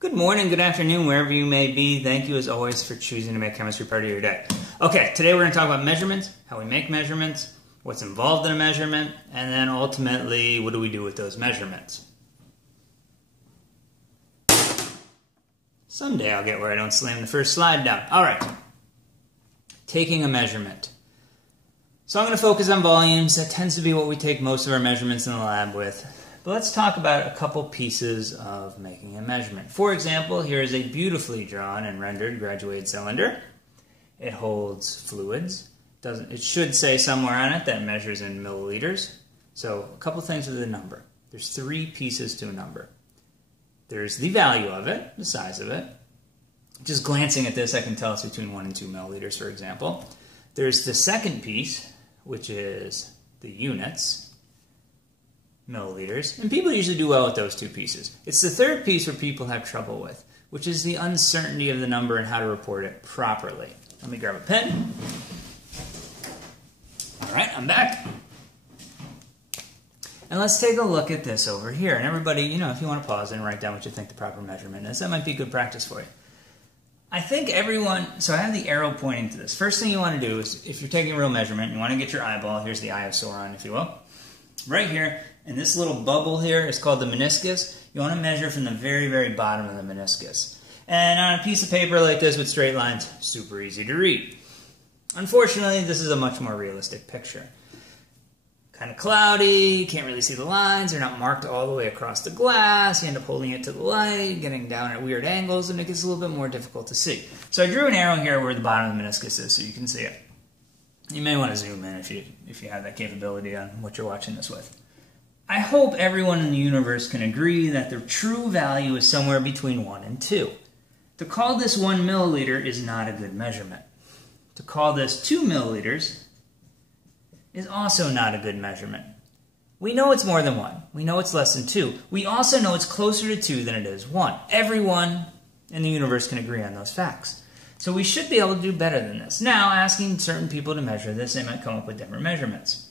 Good morning, good afternoon, wherever you may be. Thank you as always for choosing to make chemistry part of your day. Okay, today we're going to talk about measurements, how we make measurements, what's involved in a measurement, and then ultimately, what do we do with those measurements? Someday I'll get where I don't slam the first slide down. All right, taking a measurement. So I'm going to focus on volumes. That tends to be what we take most of our measurements in the lab with. But let's talk about a couple pieces of making a measurement. For example, here is a beautifully drawn and rendered graduated cylinder. It holds fluids. It should say somewhere on it that it measures in milliliters. So a couple things with the number. There's three pieces to a number. There's the value of it, the size of it. Just glancing at this, I can tell it's between 1 and 2 milliliters, for example. There's the second piece, which is the units, milliliters, and people usually do well with those two pieces. It's the third piece where people have trouble with, which is the uncertainty of the number and how to report it properly. Let me grab a pen. All right, I'm back. And let's take a look at this over here. And everybody, if you want to pause and write down what you think the proper measurement is, that might be good practice for you. I think so I have the arrow pointing to this. First thing you want to do is, if you're taking a real measurement, you want to get your eyeball, here's the eye of Sauron, if you will, right here, and this little bubble here is called the meniscus. You want to measure from the very, very bottom of the meniscus. And on a piece of paper like this with straight lines, super easy to read. Unfortunately, this is a much more realistic picture. Kind of cloudy, can't really see the lines, they're not marked all the way across the glass, you end up holding it to the light, getting down at weird angles, and it gets a little bit more difficult to see. So I drew an arrow here where the bottom of the meniscus is so you can see it. You may want to zoom in if you have that capability on what you're watching this with. I hope everyone in the universe can agree that the true value is somewhere between 1 and 2. To call this 1 milliliter is not a good measurement. To call this 2 milliliters is also not a good measurement. We know it's more than 1. We know it's less than 2. We also know it's closer to 2 than it is 1. Everyone in the universe can agree on those facts. So we should be able to do better than this. Now, asking certain people to measure this, they might come up with different measurements.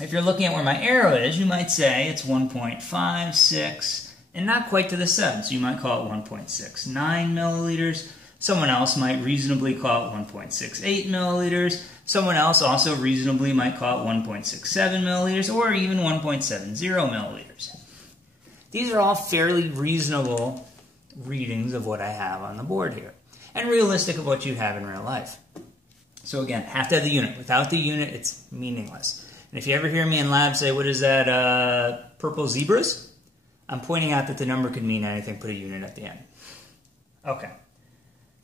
If you're looking at where my arrow is, you might say it's 1.56 and not quite to the 7, so you might call it 1.69 milliliters. Someone else might reasonably call it 1.68 milliliters. Someone else also reasonably might call it 1.67 milliliters or even 1.70 milliliters. These are all fairly reasonable readings of what I have on the board here and realistic of what you have in real life. So again, have to have the unit. Without the unit, it's meaningless. And if you ever hear me in lab say, what is that, purple zebras? I'm pointing out that the number could mean anything, put a unit at the end. Okay.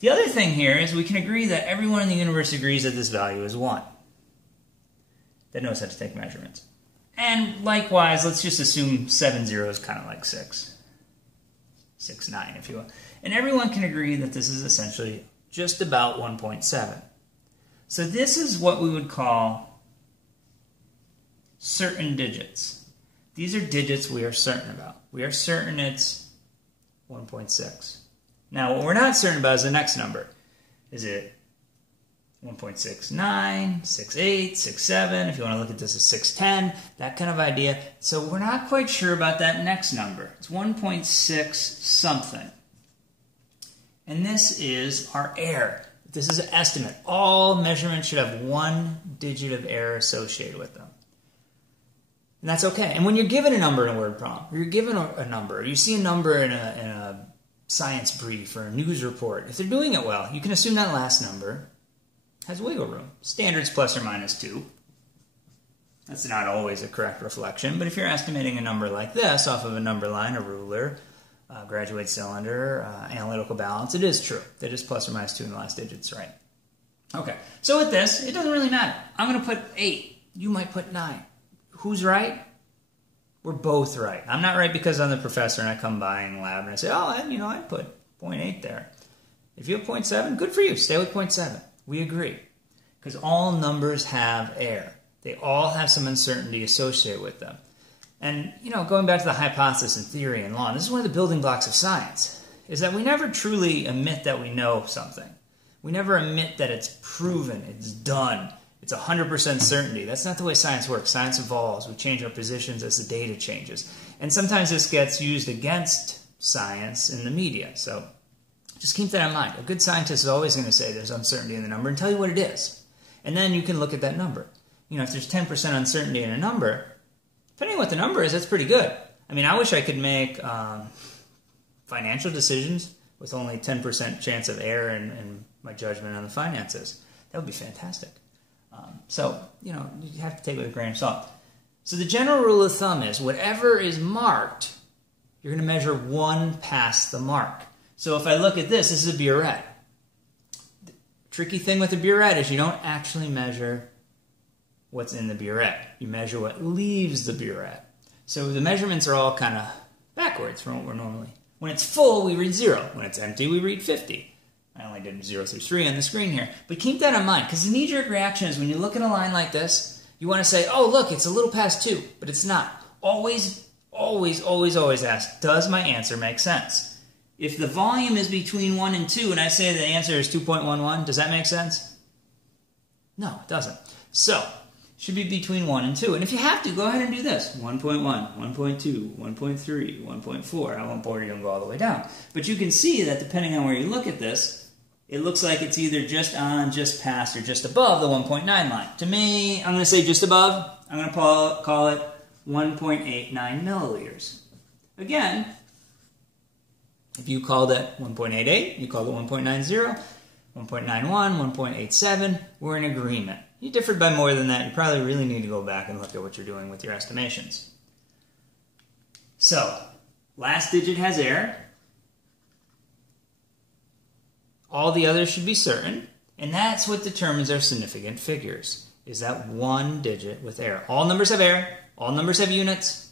The other thing here is we can agree that everyone in the universe agrees that this value is 1. That knows how to take measurements. And likewise, let's just assume 70 is kind of like 6. 6'9", if you will. And everyone can agree that this is essentially just about 1.7. So this is what we would call certain digits. These are digits we are certain about. We are certain it's 1.6. Now, what we're not certain about is the next number. Is it 1.69, 6.8, 6.7? If you want to look at this as 6.10, that kind of idea. So we're not quite sure about that next number. It's 1.6 something. And this is our error. This is an estimate. All measurements should have 1 digit of error associated with them. And that's okay. And when you're given a number in a word problem, or you're given a number, or you see a number in a science brief or a news report, if they're doing it well, you can assume that last number has wiggle room. Standard's plus or minus 2. That's not always a correct reflection, but if you're estimating a number like this off of a number line, a ruler, a graduated cylinder, analytical balance, it is true. That is plus or minus 2 in the last digits, right? Okay, so with this, it doesn't really matter. I'm going to put 8. You might put 9. Who's right? We're both right. I'm not right because I'm the professor and I come by in the lab and I say, oh, I put 0.8 there. If you have 0.7, good for you. Stay with 0.7. We agree. Because all numbers have error. They all have some uncertainty associated with them. And, going back to the hypothesis and theory and law, this is one of the building blocks of science, is that we never truly admit that we know something. We never admit that it's proven, it's done. It's 100% certainty. That's not the way science works. Science evolves. We change our positions as the data changes. And sometimes this gets used against science in the media. So just keep that in mind. A good scientist is always going to say there's uncertainty in the number and tell you what it is. And then you can look at that number. You know, if there's 10% uncertainty in a number, depending on what the number is, that's pretty good. I mean, I wish I could make financial decisions with only 10% chance of error in my judgment on the finances. That would be fantastic. So, you know, you have to take it with a grain of salt. So the general rule of thumb is whatever is marked, you're going to measure one past the mark. So if I look at this is a burette. The tricky thing with a burette is you don't actually measure what's in the burette. You measure what leaves the burette. So the measurements are all kind of backwards from what we're normally. When it's full, we read 0. When it's empty, we read 50. I only did 0 through 3 on the screen here. But keep that in mind, because the knee-jerk reaction is when you look at a line like this, you want to say, oh, look, it's a little past 2, but it's not. Always, always, always, always ask, does my answer make sense? If the volume is between 1 and 2, and I say the answer is 2.11, does that make sense? No, it doesn't. So, it should be between 1 and 2. And if you have to, go ahead and do this. 1.1, 1.2, 1.3, 1.4. I won't bore you and go all the way down. But you can see that depending on where you look at this, it looks like it's either just on, just past, or just above the 1.9 line. To me, I'm going to say just above. I'm going to call it 1.89 milliliters. Again, if you called it 1.88, you called it 1.90, 1.91, 1.87, we're in agreement. You differed by more than that, you probably really need to go back and look at what you're doing with your estimations. So, last digit has error. All the others should be certain, and that's what determines our significant figures, is that one digit with error. All numbers have error, all numbers have units,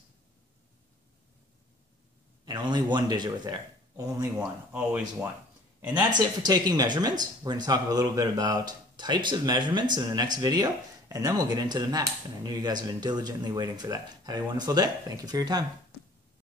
and only one digit with error. Only one, always one. And that's it for taking measurements. We're going to talk a little bit about types of measurements in the next video, and then we'll get into the math. And I know you guys have been diligently waiting for that. Have a wonderful day. Thank you for your time.